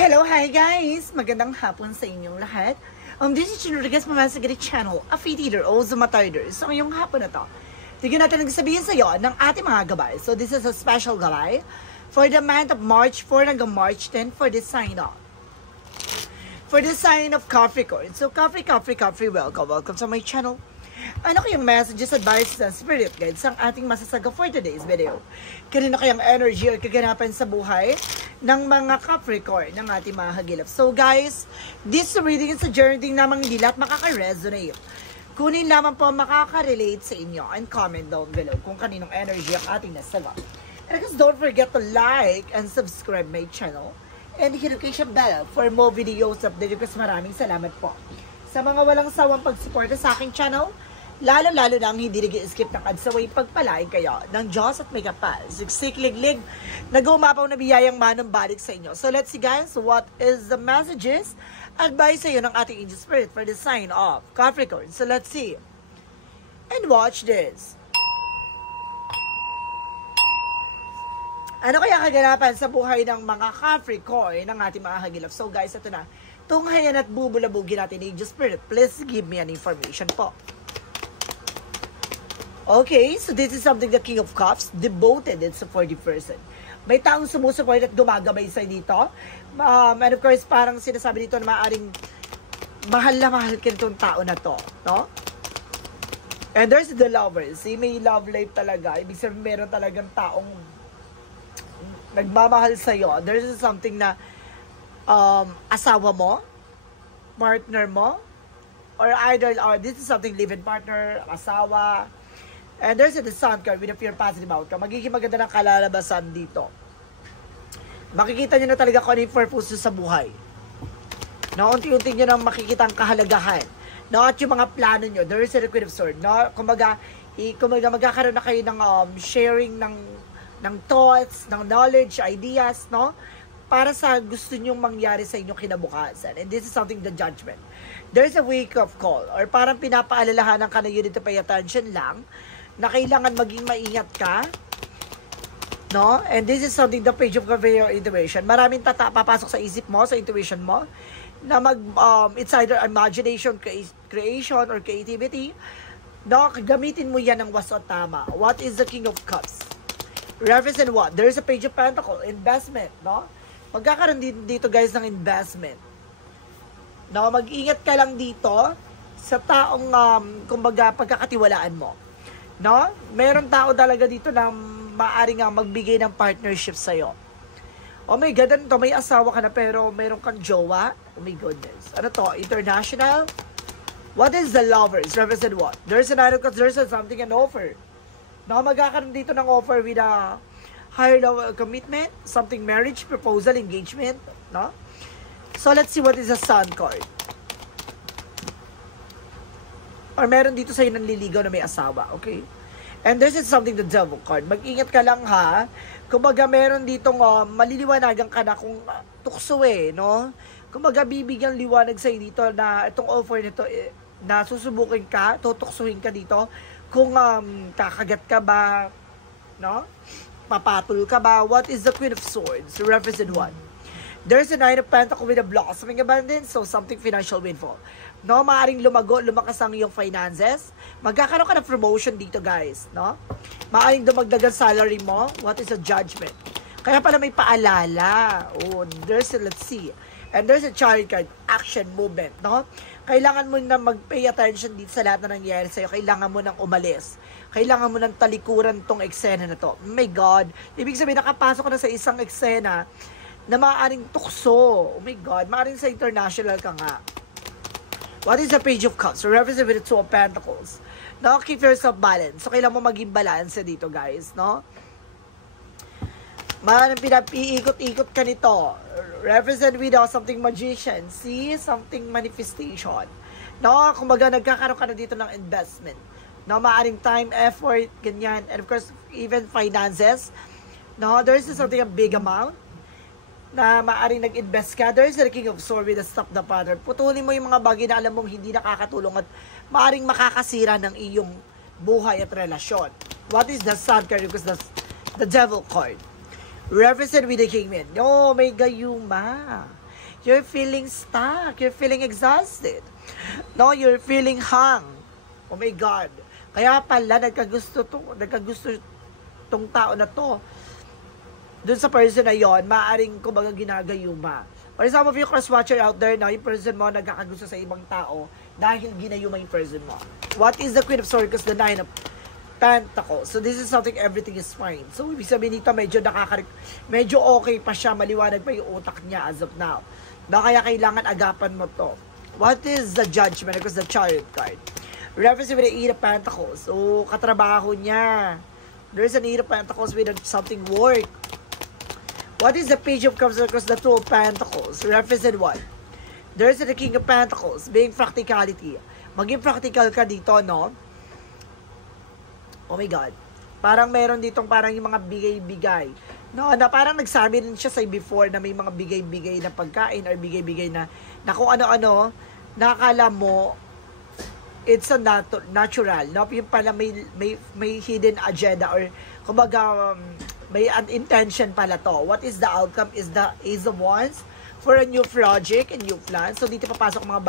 Hello, hi guys! Magandang hapon sa inyong lahat. This is Rodriguez Mamasagari Channel, a feed eater o Zumatider. So ngayong hapon na to, tignan natin nagsabihin sa iyo ng ating mga gabay. So this is a special gabay for the month of March 4 hanggang March 10 for the sign of. For the sign of Capricorn. So Capri, welcome sa my channel. Ano kayong messages, advice, and spirit guides ang ating masasaga for today's video? Kanino kayang energy o kaganapan sa buhay ng mga Capricorn ng ating mga hagilap? So guys, this reading is a journey namang hindi lahat makaka-resonate. Kunin lamang po makaka-relate sa inyo and comment down below kung kaninong energy ang ating nasaga. And guys, don't forget to like and subscribe my channel and hit the notification bell for more videos update. Maraming salamat po sa mga walang sawang pagsuporta sa aking channel. Lalo-lalo na ang hindi nag-skip ng adsaway pagpalain kayo ng Diyos at may kapal. Siksik-liglig, nag-umapaw na biyayang manong balik sa inyo. So let's see guys, what is the messages advice sa iyo ng ating angel spirit for the sign of Capricorn. So let's see. And watch this. Ano kaya kaganapan sa buhay ng mga Capricorn ng ating mga hagilap? So guys, ito na. Tunghayan at bubulabugin natin angel spirit. Please give me an information po. Okay, so this is something the King of Cups, devoted, it's for the person. May taong sumusupport at gumagabay sa dito. And of course, parang sinasabi dito na maaaring mahal na mahal ka nitong tao na to, no? And there's the lovers. See, may love life talaga. Ibig sabihin, meron talagang taong nagmamahal sa'yo. There's something na asawa mo, partner mo, or either, this is something live-in partner, asawa. And there's the sun card with a pure positive outcome. Magiging maganda ng kalalabasan dito. Makikita nyo na talaga kung ano yung purpose sa buhay. No, unti-unti nyo na makikita ang kahalagahan. No, at yung mga plano nyo. There is a Queen of Swords. No, kumbaga magkakaroon na kayo ng sharing ng thoughts, ng knowledge, ideas, no? Para sa gusto nyong mangyari sa inyong kinabukasan. And this is something, the judgment. There's a wake-up call. Or parang pinapaalalahanan ka na you need to pay attention lang na kailangan maging maingat ka, no? And this is something, the page of your intuition. Maraming papasok sa isip mo, sa intuition mo, na it's either imagination, creation, or creativity. No? Gamitin mo yan ng wasto at tama. What is the King of Cups? Represent what? There is a page of Pentacle, investment, no? Magkakaroon dito guys ng investment. No? Mag-ingat ka lang dito sa taong, kumbaga, pagkakatiwalaan mo. No? Meron tao talaga dito na maaari nga magbigay ng partnership sa'yo. Oh my God, ano to? May asawa ka na pero meron kang jowa? Oh my goodness. Ano to? International? What is the lovers? Represent what? There's an idol because there's something, an offer. No? Magkakaroon dito ng offer with a higher level commitment, something marriage, proposal, engagement. No? So let's see what is the sun card. Or meron dito sa'yo ng liligaw na may asawa, okay? And this is something, the devil card. Mag-ingat ka lang ha. Kumbaga meron ditong maliliwanagan ka na kung tukso no? Kumbaga bibigyan liwanag sa'yo dito na itong offer nito, na susubukin ka, tutuksuhin ka dito. Kung kakagat ka ba, no? Papatol ka ba? What is the Queen of Swords? Represent what? There's a Knight of Pentacles with a blossoming abundance, so something financial windfall. No, maaring lumakas ang iyong finances. Magkakaroon ka ng promotion dito, guys, no? Maaring dumagdag ang salary mo. What is a judgment? Kaya pala may paalala. Oh, let's see. And there's a chariot card, action, movement, no? Kailangan mo na mag-pay attention dito sa lahat na nangyayari sa'yo. Kailangan mo nang umalis. Kailangan mo nang talikuran tong eksena na to. Oh my God. Ibig sabihin, nakapasok ka na sa isang eksena na maaaring tukso. Oh my God, maaaring sa international ka nga. What is the Page of Cups? Represent with the Two of Pentacles. No, keep yourself balanced. So, kailangan mo maging balance dito, guys, no? Maaaring pinapiikot-ikot ka nito. Represent with something magician. See? Something manifestation. No, kumbaga, nagkakaroon ka na dito ng investment. No, maaaring time, effort, ganyan. And of course, even finances. No, there's something, a big amount na maaaring nag-invest ka. There's the King of Swords with a stop the pattern. Putulin mo yung mga bagay na alam mong hindi nakakatulong at maaaring makakasira ng iyong buhay at relasyon. What is the Sun card? Because the Devil card. Represent with the Kingman. No, may gayuma. You're feeling stuck. You're feeling exhausted. No, you're feeling hung. Oh my God. Kaya pala, nagkagusto tong tao na to. Dun sa person na yon, maaaring kumbaga ginagayuma. Or some of you cross-watcher out there na yung person mo nagkakagusto sa ibang tao dahil ginayuma yung person mo. What is the Queen of Swords? The Nine of Pentacles. So this is something everything is fine. So ibig sabihin nito medyo okay pa siya, maliwanag pa yung utak niya as of now. Na kaya kailangan agapan mo to. What is the Judgment? Because the Chariot card. Reference with the Eight of Pentacles. So katrabaho niya. There's an Eight of Pentacles with something work. What is the Page of Cups across the Two of Pentacles? Represent what? There's the King of Pentacles, being practicality. Maging practical ka dito, no? Oh my God. Parang meron ditong parang yung mga bigay-bigay. No, na parang nagsabi rin siya sa before na may mga bigay-bigay na pagkain or bigay-bigay na kung ano-ano, nakakala mo, it's a natural. No? Yung pala may hidden agenda or kumbaga, may an intention pala to. What is the outcome? Is the Ace of Wands for a new project and new plan. So, dito papasok mga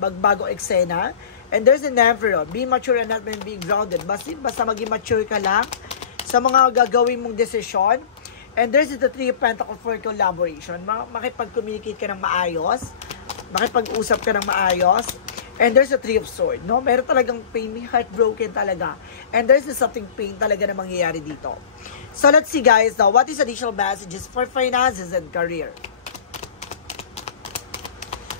bagong eksena. And there's an Emperor. Be mature and not being grounded. Basta maging mature ka lang sa mga gagawin mong desisyon. And there's the Three of Pentacles for collaboration. Makipag-communicate ka ng maayos. Makipag-usap ka ng maayos. And there's a Three of Swords. No? Meron talagang pain. May heartbroken talaga. And there's something pain talaga na mangyayari dito. So, let's see guys now, what is additional messages for finances and career?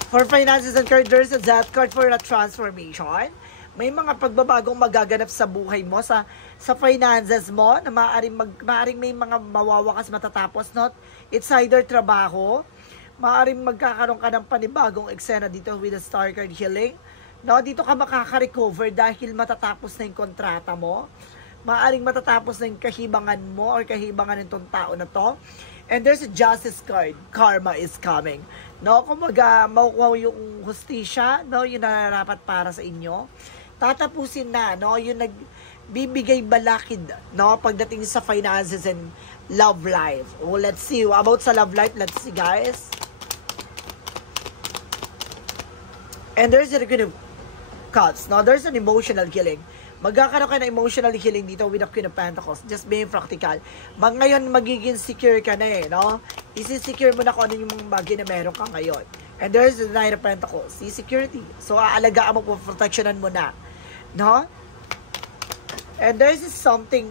For finances and career, there's a Death card for a transformation. May mga pagbabagong magaganap sa buhay mo, sa finances mo, na maaaring may mga mawawakas matatapos, not? It's either trabaho, maaaring magkakaroon ka ng panibagong eksena dito with the Star card healing. No, dito ka makaka-recover dahil matatapos na yung kontrata mo. Maaring matatapos na yung kahibangan mo or kahibangan nitong tao na to. And there's a Justice card. Karma is coming. No, kumaga makukuha yung hustisya, no, yung nararapat para sa inyo. Tatapusin na, no, yung nagbibigay balakid, no, pagdating sa finances and love life. Oh, let's see. About sa love life, let's see, guys. And there's a Queen of Cups. No, there's an emotional healing. Magkakaroon ka na emotional healing dito with the Queen of Pentacles. Just being practical. Ngayon, magiging secure ka na eh, no? Isi-secure mo na kung ano yung mga bagay na meron ka ngayon. And there's the Nine of Pentacles. Security. So, aalagaan mo po, protectionan mo na. No? And there's something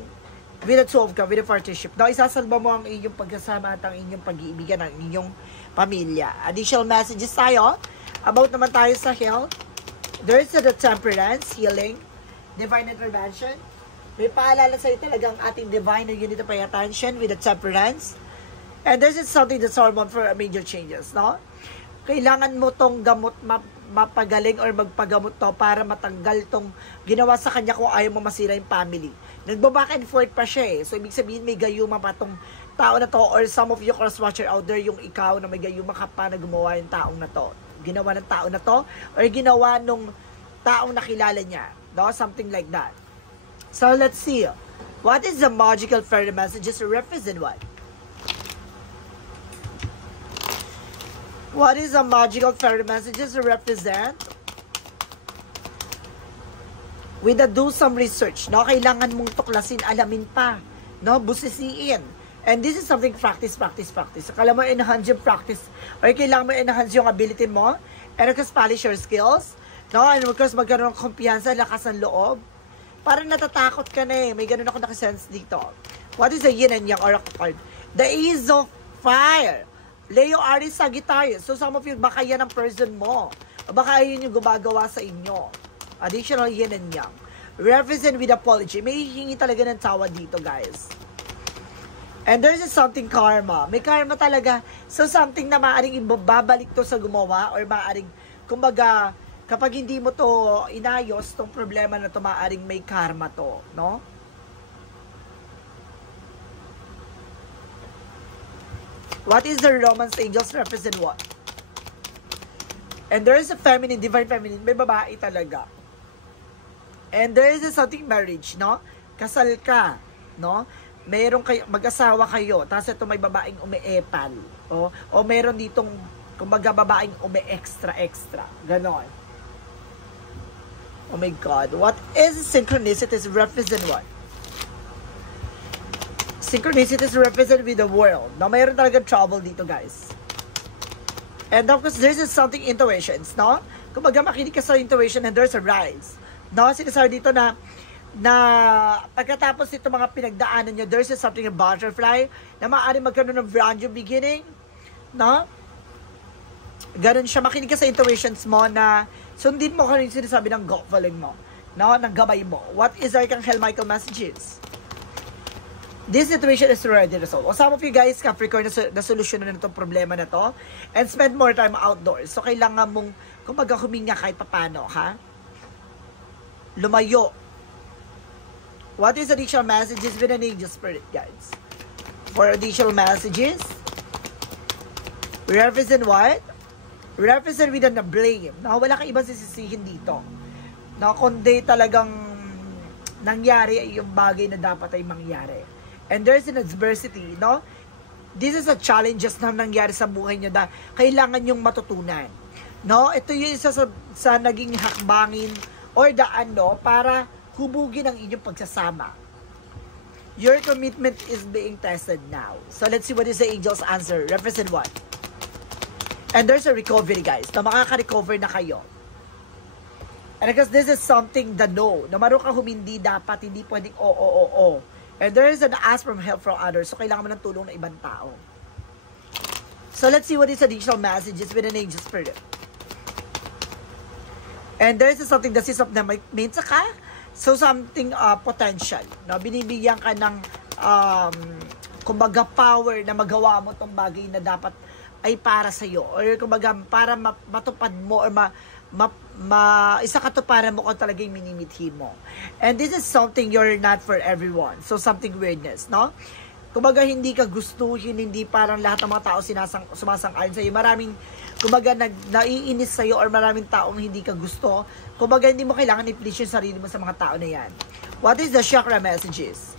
with the Two of Cups, with the partnership. No, isasalba mo ang inyong pagkasama at ang inyong pag-iibigan ng inyong pamilya. Additional messages tayo. About naman tayo sa health. There's the Temperance, healing. Divine intervention. May paalala sa'yo talagang ating divine na you need to pay attention with the Temperance. And this is something that's hormone for major changes, no? Kailangan mo tong gamot mapagaling or magpagamot to para matanggal tong ginawa sa kanya kung ayaw mo masira yung family. Nagbaback and forth pa siya eh. So, ibig sabihin may gayuma pa tong tao na to or some of you cross-watcher out there yung ikaw na may gayuma ka pa na gumawa yung taong na to. Ginawa ng tao na to or ginawa nung taong nakilala niya. No? Something like that. So, let's see. What is the magical fairy messages to represent what? What is the magical fairy messages to represent? With the do some research, no? Kailangan mong tuklasin, alamin pa, no? Busisiin. And this is something practice. Akala mo enhance yung practice or kailangan mo enhance yung ability mo and of course polish your skills, no? And of course magkaroon ng kumpiyansa, lakas ng loob. Parang natatakot ka na eh. May ganun ako nakasense dito. What is the yin and yang oracle card? The Ace of Fire. Leo, Aries, Sagittarius. So some of you, baka yan ang person mo. O baka yun yung gumagawa sa inyo. Additional yin and yang. Represent with apology. May hihingi talaga ng tawa dito, guys. And there's something karma. May karma talaga. So something na maaaring ibabalik to sa gumawa or maaaring, kumbaga, kapag hindi mo to inayos, tong problema na to, maaaring may karma to, no? What is the Romance Angels represent what? And there is a feminine, divine feminine, may babae talaga. And there is a something marriage, no? Kasal ka, no? Meron kayo, mag-asawa kayo, tapos ito may babaeng umiepal. O meron ditong Kumbaga, babaeng extra. Ganon. Oh my God. What is synchronicities represent what? Synchronicities represent with the world. No, mayroon talaga trouble dito, guys. And of course, there's something intuitions, no? Kumbaga, makinig ka sa intuition and there's a rise. No, sinasabi dito na pagkatapos ito mga pinagdaanan nyo, there's something a butterfly na maaari magkaroon ng brand new beginning, no? Ganun siya, makinig ka sa intuitions mo na sundin mo kung ano yung sinasabi ng gut feeling mo, no? Ng gabay mo. What is Archangel Michael messages? This situation is already resolved. O some of you guys, Capricorn, na solusyonan na itong problema na to and spend more time outdoors. So, kailangan mong, kumbaga, huminga kahit papano, ha? Lumayo. What is additional messages with an angel spirit, guys? For additional messages, we represent what? We represent with a blame. No, wala kang ibang sisisihin dito. No, kundi talagang nangyari ay yung bagay na dapat ay mangyari. And there's an adversity, no? This is a challenges na nangyari sa buhay nyo na kailangan nyong matutunan. No, ito yung isa sa naging hakbangin or daan, no, para hubugin ang inyong pagsasama. Your commitment is being tested now. So let's see what is the angel's answer. Represent what? And there's a recovery, guys. Na makaka-recover na kayo. And because this is something the no. Na marunong ka humindi, dapat hindi pwedeng oo. And there is an ask from help from others. So kailangan mo ng tulong ng ibang tao. So let's see what is additional messages with an angel spirit. And there is something that is of na may ka. So, something potential. No? Binibigyan ka ng, kumbaga, power na magawa mo itong bagay na dapat ay para sa'yo. Or, kumbaga, para matupad mo or isa katuparan mo kung talaga yung minimithi mo. And this is something you're not for everyone. So, something weirdness, no? Kumbaga, hindi ka gustuhin, hindi parang lahat ng mga tao sumasang-ayon sa'yo. Maraming, kumbaga, naiinis sa'yo or maraming taong hindi ka gusto. Kumbaga, hindi mo kailangan i-please yung sarili mo sa mga tao na yan. What is the chakra messages?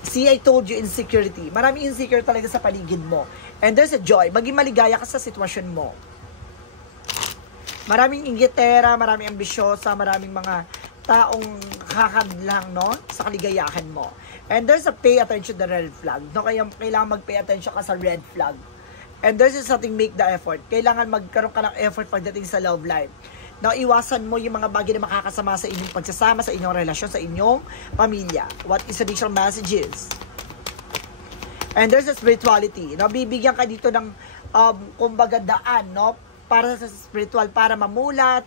See, I told you, insecurity. Maraming insecure talaga sa paligid mo. And there's a joy. Maging maligaya ka sa sitwasyon mo. Maraming inggitera, maraming ambisyosa, maraming mga taong kakadlang, no? Sa kaligayahan mo. And there's a pay attention to the red flag. No? Kaya kailangan mag-pay attention ka sa red flag. And there's something, make the effort. Kailangan magkaroon ka ng effort pagdating sa love life. Now, iwasan mo yung mga bagay na makakasama sa inyong pagsasama, sa inyong relasyon, sa inyong pamilya. What is additional messages? And there's a spirituality. No? Bibigyan ka dito ng, kumbaga, daan, no? Para sa spiritual, para mamulat,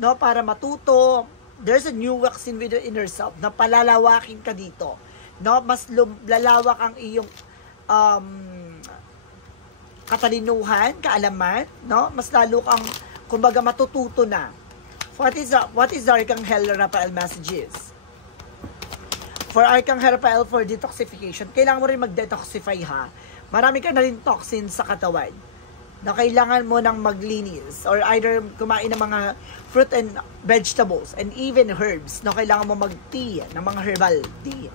no? Para matuto. There's a new vaccine with your inner self na palalawakin ka dito. No? Mas lalawak ang iyong katalinuhan, kaalaman, no? Mas lalo kang, kumbaga, matututo na. What is the Archangel Raphael messages? For Archangel Raphael for detoxification, kailangan mo rin mag-detoxify, ha? Marami ka na rin toxins sa katawan na kailangan mo nang maglinis or either kumain ng mga fruit and vegetables and even herbs na kailangan mo mag-tea ng mga herbal tea.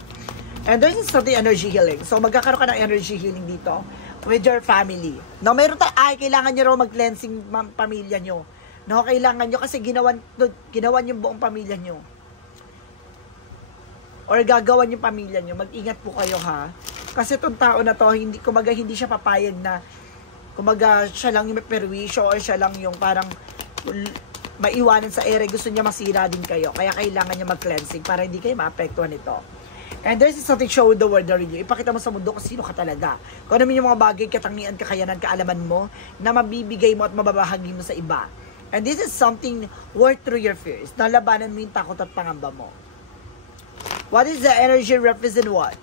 And there's something energy healing. So, magkakaroon ka ng energy healing dito with your family. No, mayroon kailangan nyo raw mag-cleansing pamilya nyo. No, kailangan nyo kasi ginawan yung buong pamilya nyo. Or gagawan yung pamilya nyo. Mag-ingat po kayo, ha. Kasi itong tao na to, hindi siya papayag na, kumaga, siya lang yung may perwisyo or siya lang yung parang maiwanan sa ere. Gusto niya masira din kayo. Kaya kailangan niya mag-cleansing para hindi kayo maapektuhan ito. And there's something show the world around you. Ipakita mo sa mundo kung sino ka talaga. Kung ano yung mga bagay, katangian, kakayanan, kaalaman mo na mabibigay mo at mababahagi mo sa iba. And this is something work through your fears. Nalabanan mo yung takot at pangamba mo. What is the energy represent what?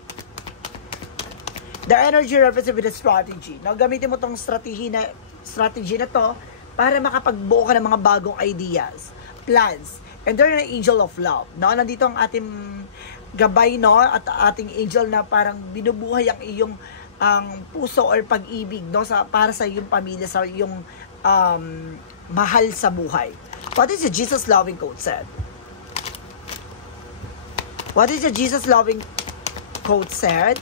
The energy represent with a strategy. Now, gamitin mo tong strategy na to para makapagbuo ka ng mga bagong ideas, plans. And there's an angel of love. No? Nandito ang ating gabay, no? At ating angel na parang binubuhay ang iyong puso or pag-ibig, no? Para sa iyong pamilya, sa iyong mahal sa buhay. What is the Jesus loving quote said? What is the Jesus loving quote said?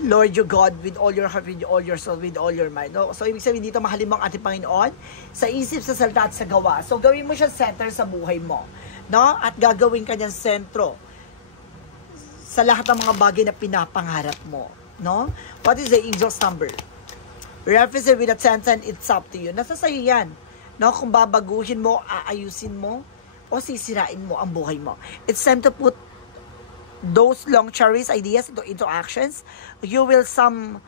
Lord your God with all your heart, with all your soul, with all your mind. No? So, ibig sabihin dito, mahalin mo ang ating Panginoon sa isip, sa salita at sa gawa. So, gawin mo siya center sa buhay mo. No? At gagawin ka niyang sentro sa lahat ng mga bagay na pinapangarap mo. No? What is the angel's number? Reference it with a 10, it's up to you. Nasa sa'yo yan. No? Kung babaguhin mo, aayusin mo, o sisirain mo ang buhay mo. It's time to put those long cherished ideas into actions. You will it's time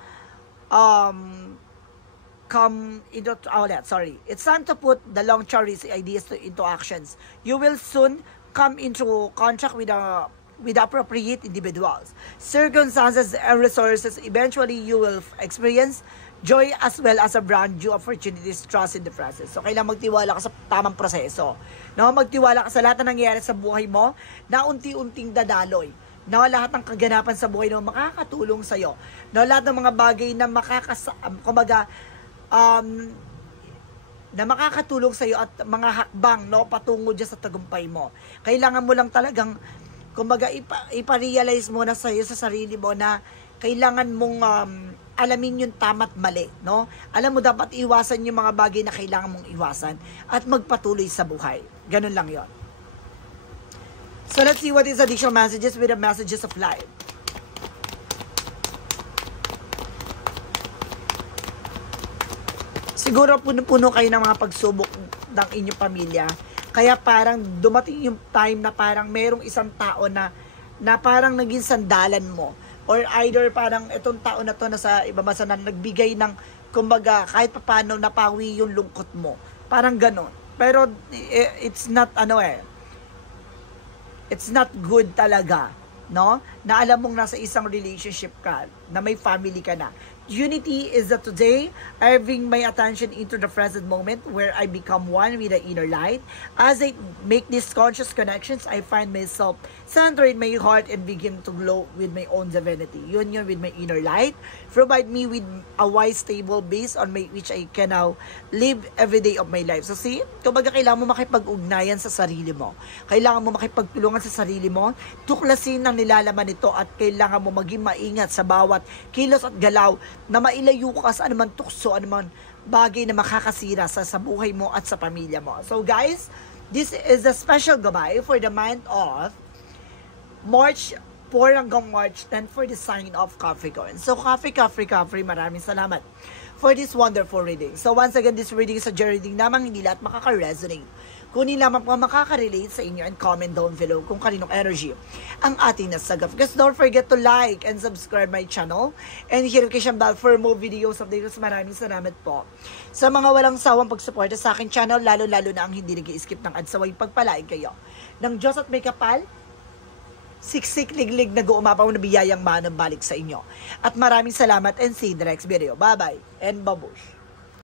to put the long cherished ideas into actions. You will soon come into contact with appropriate individuals, circumstances, and resources. Eventually, you will experience joy as well as a brand new opportunities, trust in the process. So, kailangan magtiwala ka sa tamang proseso. No? Magtiwala ka sa lahat na nangyayari sa buhay mo na unti-unting dadaloy. No? Lahat ng kaganapan sa buhay mo makakatulong sa'yo. No? Lahat ng mga bagay na na makakatulong sa'yo at mga hakbang, no? Patungo dyan sa tagumpay mo. Kailangan mo lang talagang ipa-realize mo na sa'yo sa sarili mo na kailangan mong alamin yung tama't mali, no? Alam mo, dapat iwasan yung mga bagay na kailangan mong iwasan at magpatuloy sa buhay. Ganun lang yon. So, let's see what is additional messages with the messages of life. Siguro puno-puno kayo ng mga pagsubok ng inyong pamilya. Kaya parang dumating yung time na parang merong isang tao na parang naging sandalan mo. Or either parang itong tao na to na sa iba bansa na nagbigay ng, kumbaga, kahit paano napawi yung lungkot mo. Parang ganon. Pero it's not, it's not good talaga, no? Na alam mong nasa isang relationship ka, na may family ka na. Unity is that today, I bring my attention into the present moment where I become one with the inner light. As I make these conscious connections, I find myself centered in my heart and begin to glow with my own divinity. Union with my inner light provide me with a wise, stable base on which I can now live every day of my life. So see, kumbaga kailangan mo makipag-ugnayan sa sarili mo. Kailangan mo makipagtulungan sa sarili mo, tuklasin ang nilalaman nito at kailangan mo maging maingat sa bawat kilos at galaw na mailayo ka sa anumang tukso, anumang bagay na makakasira sa buhay mo at sa pamilya mo. So guys, this is a special gabay for the month of March 4 hanggang March 10 for the sign of Capricorn. So Capricorn, maraming salamat for this wonderful reading. So once again, this reading is a reading namang hindi lahat makaka-resonate. Kunin lamang po makaka-relate sa inyo and comment down below kung kaninong energy ang ating nasagap. Because don't forget to like and subscribe my channel and hit notification bell for more videos updates. Maraming salamat po sa mga walang sawang pagsuporta sa akin channel, lalo-lalo na ang hindi nag-i-skip ng ads. Saway pagpalain kayo ng Diyos at may kapal, siksik, liglig, nag-uumapaw na biyayang manang balik sa inyo. At maraming salamat and see you in the next video. Bye-bye and babush!